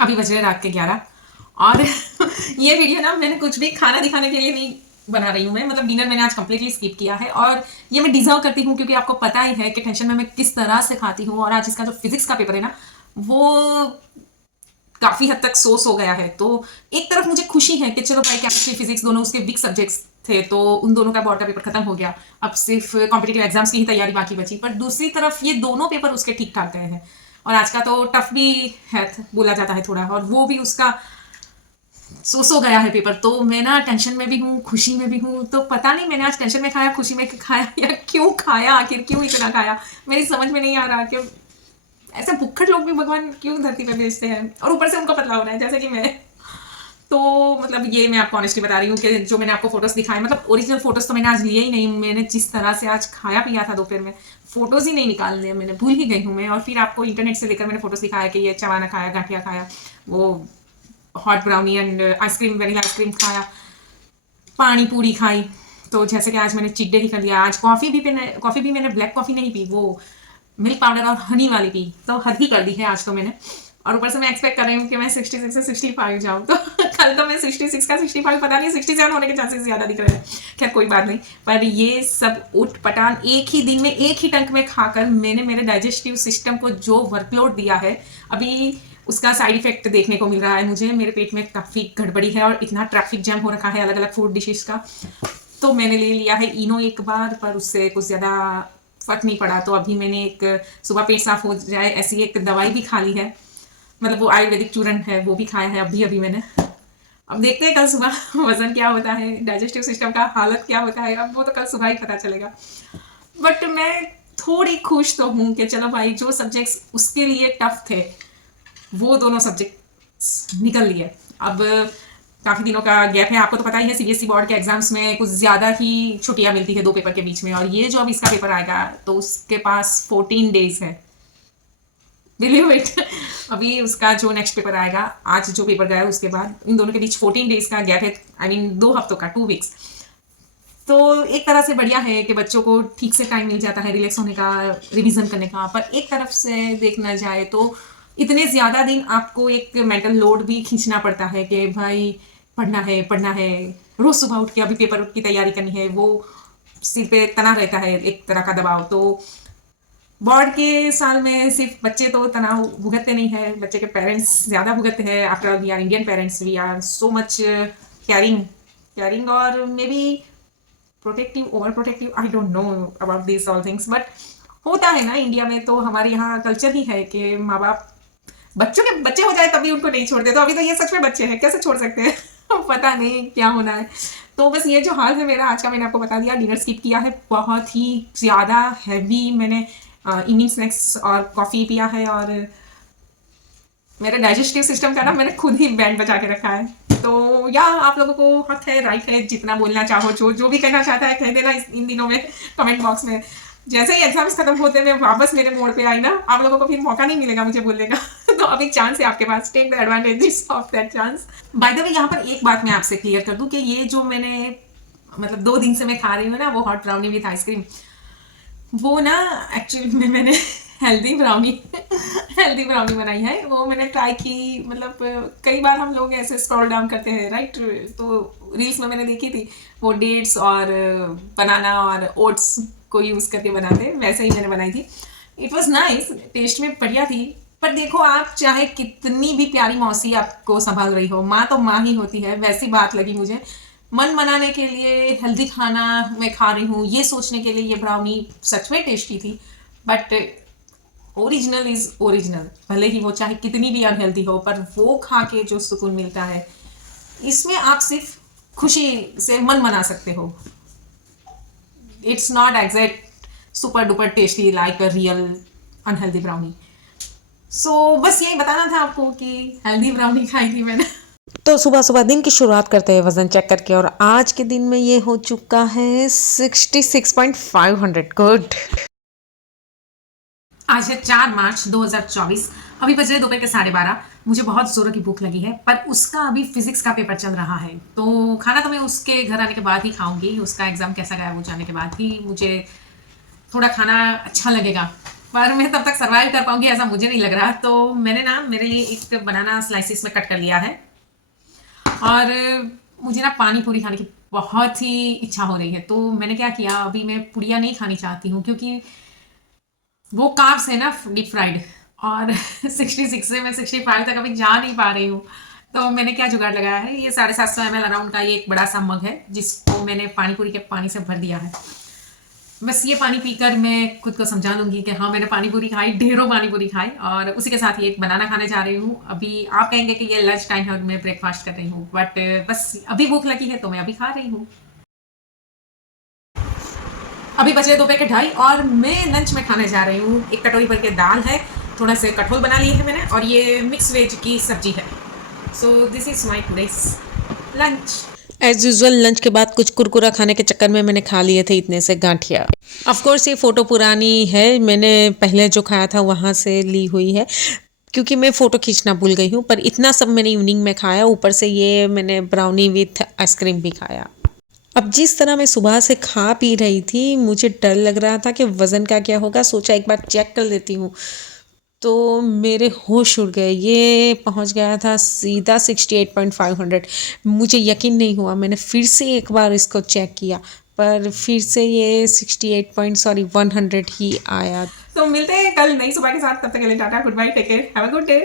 अभी बज रहे रात के 11 और ये वीडियो ना मैंने कुछ भी खाना दिखाने के लिए नहीं बना रही हूँ मैं, मतलब डिनर मैंने आज कंप्लीटली स्किप किया है और ये मैं डिजर्व करती हूँ क्योंकि आपको पता ही है कि टेंशन में मैं किस तरह से खाती हूँ। और आज इसका जो फिजिक्स का पेपर है ना, वो काफी हद तक सोस हो गया है। तो एक तरफ मुझे खुशी है कि चलो भाई केमिस्ट्री फिजिक्स दोनों उसके वीक सब्जेक्ट्स थे, तो उन दोनों का बोर्ड का पेपर खत्म हो गया। अब सिर्फ कॉम्पिटेटिव एग्जाम्स की ही तैयारी बाकी बची। पर दूसरी तरफ ये दोनों पेपर उसके ठीक ठाक गए हैं और आज का तो टफ भी है बोला जाता है थोड़ा, और वो भी उसका सोस हो गया है पेपर। तो मैं ना टेंशन में भी हूँ, खुशी में भी हूँ। तो पता नहीं मैंने आज टेंशन में खाया, खुशी में खाया, या क्यों खाया, आखिर क्यों इतना खाया मेरी समझ में नहीं आ रहा। कि ऐसे भुक्खड़ लोग भी भगवान क्यों धरती पे भेजते हैं, और ऊपर से उनको पतला होना है जैसे कि मैं। तो मतलब ये मैं आपको ऑनेस्टली बता रही हूँ कि जो मैंने आपको फोटोज दिखाए, मतलब ओरिजिनल फोटोज तो मैंने आज लिए ही नहीं। मैंने जिस तरह से आज खाया पिया था दोपहर में, फोटोज ही नहीं निकाल लिए, मैंने भूल ही गई हूँ मैं। और फिर आपको इंटरनेट से लेकर मैंने फोटोज दिखाया कि ये चवाना खाया, गाठिया खाया, वो hot brownie and ice cream, vanilla ice cream खाया, पानी पूरी खाई। तो जैसे कि आज मैंने चिट डे ही कर लिया। आज कॉफ़ी भी मैंने ब्लैक कॉफ़ी नहीं पी, वो मिल्क पाउडर और हनी वाली पी, तो हद ही कर दी है आज तो मैंने। और ऊपर से मैं एक्सपेक्ट कर रही हूँ कि मैं 66 से 65 जाऊँ, तो कल तो मैं 66 का 65, पता नहीं 67 होने के चांसेस ज़्यादा दिख रहे हैं। खैर कोई बात नहीं। पर ये सब उठ पटान एक ही दिन में एक ही टंक में खाकर मैंने मेरे डाइजेस्टिव सिस्टम को जो वर्कलोड दिया है, अभी उसका साइड इफेक्ट देखने को मिल रहा है मुझे। मेरे पेट में काफ़ी गड़बड़ी है और इतना ट्रैफिक जैम हो रखा है अलग अलग फूड डिशेस का। तो मैंने ले लिया है इनो एक बार, पर उससे कुछ ज़्यादा फर्क नहीं पड़ा। तो अभी मैंने एक सुबह पेट साफ हो जाए ऐसी एक दवाई भी खा ली है, मतलब वो आयुर्वेदिक चूर्ण है, वो भी खाया है अभी अभी मैंने। अब देखते हैं कल सुबह वजन क्या होता है, डाइजेस्टिव सिस्टम का हालत क्या होता है, अब वो तो कल सुबह ही पता चलेगा। बट मैं थोड़ी खुश तो हूँ कि चलो भाई, जो सब्जेक्ट्स उसके लिए टफ थे वो दोनों सब्जेक्ट निकल लिए। अब काफ़ी दिनों का गैप है, आपको तो पता ही है सीबीएसई बोर्ड के एग्जाम्स में कुछ ज़्यादा ही छुट्टियां मिलती है दो पेपर के बीच में। और ये जो अब इसका पेपर आएगा तो उसके पास 14 डेज है, बिलीव इट। अभी उसका जो नेक्स्ट पेपर आएगा, आज जो पेपर गया उसके बाद इन दोनों के बीच 14 डेज का गैप है, आई मीन 2 हफ्तों का, 2 वीक्स। तो एक तरह से बढ़िया है कि बच्चों को ठीक से टाइम मिल जाता है रिलैक्स होने का, रिवीजन करने का। पर एक तरफ से देखना जाए तो इतने ज़्यादा दिन आपको एक मेंटल लोड भी खींचना पड़ता है कि भाई पढ़ना है, पढ़ना है, रोज़ सुबह उठ के अभी पेपर की तैयारी करनी है, वो सिर पे तना रहता है एक तरह का दबाव। तो बोर्ड के साल में सिर्फ बच्चे तो तनाव भुगतते नहीं है, बच्चे के पेरेंट्स ज़्यादा भुगतते हैं। After all we are Indian parents, we are so much caring caring और may be protective, over protective, I don't know about this all things. But होता है ना इंडिया में, तो हमारे यहाँ कल्चर ही है कि माँ बाप बच्चों के बच्चे हो जाए तभी उनको नहीं छोड़ते। तो अभी तो ये सच में बच्चे हैं, कैसे छोड़ सकते हैं पता नहीं क्या होना है। तो बस ये जो हाल है मेरा आज का, मैंने आपको बता दिया। डिनर स्किप किया है, बहुत ही ज़्यादा हैवी मैंने इवनिंग स्नैक्स और कॉफ़ी पिया है। और मेरे डाइजेस्टिव सिस्टम का ना मैंने खुद ही बैंड बजा के रखा है। तो या आप लोगों को हक है, राइट है, जितना बोलना चाहो, जो जो भी कहना चाहता है कह देना इन दिनों में कमेंट बॉक्स में। जैसे ही एग्जाम्स खत्म होते मैं वापस मेरे मोड़ पे आई ना, आप लोगों को फिर मौका नहीं मिलेगा मुझे बोलने का। तो अब एक चांस है आपके पास, take the advantage of that chance. By the way यहाँ पर एक बात मैं आपसे क्लियर कर दूं कि ये जो मैंने मतलब 2 दिन से मैं खा रही हूँ ना, वो हॉट ब्राउनी विथ आइसक्रीम, वो ना एक्चुअली में मैंने हेल्दी ब्राउनी हेल्दी ब्राउनी बनाई है। वो मैंने ट्राई की, मतलब कई बार हम लोग ऐसे स्क्रॉल डाउन करते हैं राइट, तो रील्स में मैंने देखी थी वो डेट्स और बनाना और ओट्स को यूज़ करके बनाते, वैसे ही मैंने बनाई थी। इट वॉज नाइस, टेस्ट में बढ़िया थी। पर देखो, आप चाहे कितनी भी प्यारी मौसी आपको संभाल रही हो, माँ तो माँ ही होती है, वैसी बात लगी मुझे। मन मनाने के लिए हेल्दी खाना मैं खा रही हूँ, ये सोचने के लिए ये ब्राउनी सच में टेस्टी थी। बट ओरिजिनल इज ओरिजिनल, भले ही वो चाहे कितनी भी अनहेल्दी हो, पर वो खा के जो सुकून मिलता है, इसमें आप सिर्फ खुशी से मन मना सकते हो। It's not exact super duper tasty like a real unhealthy brownie. So बस यही बताना था आपको कि हेल्दी ब्राउनी खाई थी मैंने। तो सुबह सुबह दिन की शुरुआत करते हैं वजन चेक करके, और आज के दिन में ये हो चुका है 66.500। गुड। आज है 4 मार्च 2024। अभी बज रहे दोपहर के 12:30। मुझे बहुत जोरों की भूख लगी है, पर उसका अभी फिजिक्स का पेपर चल रहा है, तो खाना तो मैं उसके घर आने के बाद ही खाऊंगी। उसका एग्जाम कैसा गया वो जाने के बाद ही मुझे थोड़ा खाना अच्छा लगेगा। पर मैं तब तक सर्वाइव कर पाऊंगी ऐसा मुझे नहीं लग रहा। तो मैंने ना मेरे लिए एक बनाना स्लाइसिस में कट कर लिया है, और मुझे ना पानी पूरी खाने की बहुत ही इच्छा हो रही है। तो मैंने क्या किया, अभी मैं पुड़िया नहीं खानी चाहती हूँ क्योंकि वो कार्ब्स है ना डीप फ्राइड, और 66 से मैं 65 तक अभी जा नहीं पा रही हूँ। तो मैंने क्या जुगाड़ लगाया है, ये 750 ml अराउंड का ये एक बड़ा सा मग है जिसको मैंने पानी पूरी के पानी से भर दिया है। बस ये पानी पीकर मैं खुद को समझा लूंगी कि हाँ मैंने पानी पूरी खाई, ढेरों पानी पूरी खाई, और उसी के साथ ये एक बनाना खाने जा रही हूँ। अभी आप कहेंगे कि ये लंच टाइम है और मैं ब्रेकफास्ट कर रही हूँ, बट बस अभी भूख लगी है तो मैं अभी खा रही हूँ। अभी बचे दोपहर के 2:30 और मैं लंच में खाने जा रही हूँ। एक कटोरी भर के दाल है, थोड़ा से कटहल बना लिए है मैंने, और ये मिक्स वेज की सब्जी है। So this is my today's lunch. As usual lunch के बाद कुछ कुरकुरा खाने के चक्कर में मैंने खा लिए थे इतने से गांठिया। ऑफ कोर्स ये फ़ोटो पुरानी है, मैंने पहले जो खाया था वहाँ से ली हुई है क्योंकि मैं फ़ोटो खींचना भूल गई हूँ। पर इतना सब मैंने इवनिंग में खाया, ऊपर से ये मैंने ब्राउनी विथ आइसक्रीम भी खाया। अब जिस तरह मैं सुबह से खा पी रही थी मुझे डर लग रहा था कि वज़न का क्या होगा, सोचा एक बार चेक कर लेती हूँ। तो मेरे होश उड़ गए, ये पहुंच गया था सीधा 68.500। मुझे यकीन नहीं हुआ, मैंने फिर से एक बार इसको चेक किया पर फिर से ये 100 ही आया। तो मिलते हैं कल नई सुबह के साथ, तब तक के लिए tata, good bye, take care, have a good day.